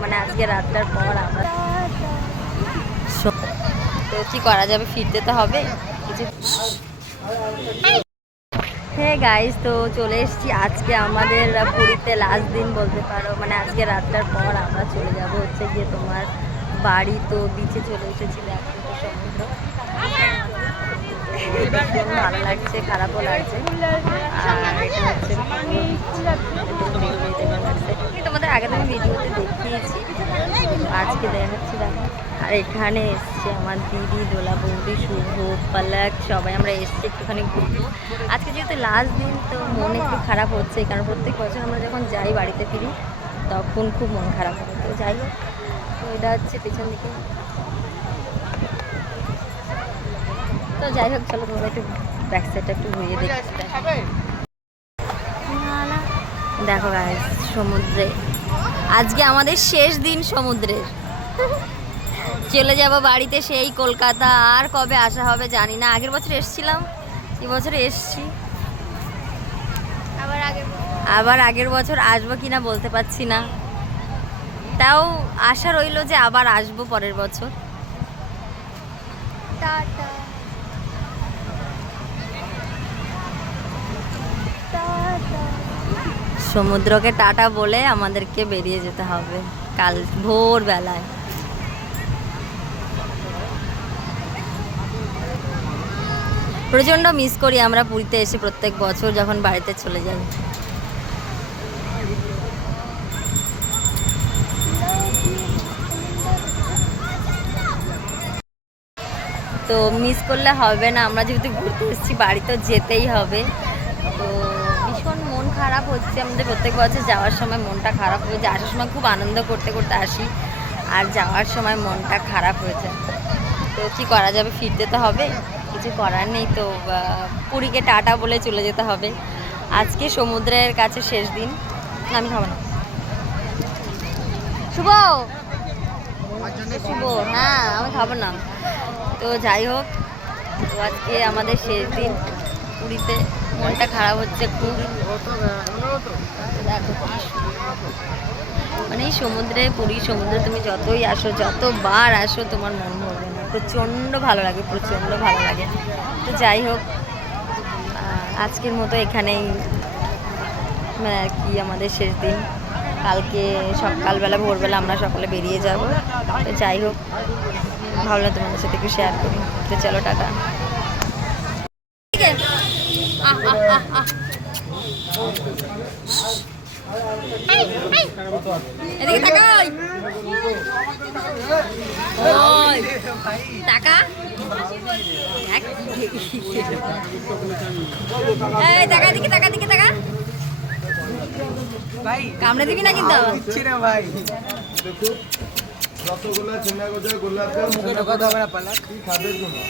মানে আজকে রাতটার পর আমরা তো কি করা যাবে, ফিরতে তো হবে কিছু। হ্যাঁ গাইস, তো চলে এসেছি আজকে আমাদের পুরীতে লাস্ট দিন বলতে পারো, মানে আজকে রাতটার পর আমরা চলে যাব হচ্ছে গিয়ে তোমার বাড়ি। তো বিচে চলে এসেছি, দেখো তো সমুদ্র, ভীষণ ভালো লাগছে, খারাপও লাগছে। আর এটা হচ্ছে তোমাদের আগে তো আমি ভিডিওতে দেখিয়েছি, আজকে দেখাচ্ছি দেখো। আর এখানে এসছে আমার দিদি, দোলা বৌদি, শুভ, পালক, সবাই আমরা এসছি একটুখানি ঘুরবো। আজকে যেহেতু লাস্ট দিন তো মন একটু খারাপ হচ্ছে, কারণ প্রত্যেক বছর আমরা যখন যাই বাড়িতে ফিরি তখন খুব মন খারাপ হয়। তো যাই হোক, তো এটা হচ্ছে পেছন দিকে। তো যাই হোক, চলো তোমরা একটু ব্যাক সাইডটা একটু ঘুরিয়ে দেখছি। দেখো গাইস, সমুদ্রে আজকে আমাদের শেষ দিন সমুদ্রের। চলে যাব বাড়িতে, সেই কলকাতা। আর কবে আসা হবে জানি না। আগের বছর এসেছিলাম, এবছর এসছি, আবার আগের বছর আসবো কিনা বলতে পারছি না। তাও আশা রইল যে আবার আসবো পরের বছর। টাটা। সমুদ্রকে টাটা বলে আমাদেরকে বেরিয়ে যেতে হবে কাল ভোরবেলায়। প্রচণ্ড মিস করি আমরা পুরীতে এসে প্রত্যেক বছর যখন বাড়িতে চলে যাই। তো মিস করলে হবে না, আমরা যেহেতু ঘুরতে এসেছি বাড়ি তো যেতেই হবে। তো ভীষণ মন খারাপ হচ্ছে আমাদের, প্রত্যেক বছর যাওয়ার সময় মনটা খারাপ হয়ে যায়। আসার সময় খুব আনন্দ করতে করতে আসি, আর যাওয়ার সময় মনটা খারাপ হয়ে যায়। তো কী করা যাবে, ফিরতে তো হবে, কিছু করার নেই। তো পুরীকে টাটা বলে চলে যেতে হবে। আজকে সমুদ্রের কাছে শেষ দিন। আমি খাবো না। শুভ, শুভ, হ্যাঁ আমি খাবো না। তো যাই হোক, তো আজকে আমাদের শেষ দিন পুরীতে, মনটা খারাপ হচ্ছে খুব। দেখো মানে এই সমুদ্রে, পুরীর সমুদ্রে তুমি যতই আসো, যতবার আসো তোমার মন ভরবে না। প্রচণ্ড ভালো লাগে, প্রচণ্ড ভালো লাগে। তো যাই হোক, আজকের মতো এখানেই মানে আর কি আমাদের শেষ দিন। কালকে সকালবেলা ভোরবেলা আমরা সকালে বেরিয়ে যাব। তো যাই হোক, ভাবলাম তোমাদের সাথে একটু শেয়ার করি। তো চলো টাটা। এদিকে তাকাই, টাকা টাকা দিকে, টাকা দিকে, টাকা কামড়ে দিবি না কিন্তু ভাই। রসগোল্লা, ছেনা গোজা, গোলাপ জাম, মুখে ঢোকাতে হবে না পালাক। কি খাবে তুমি?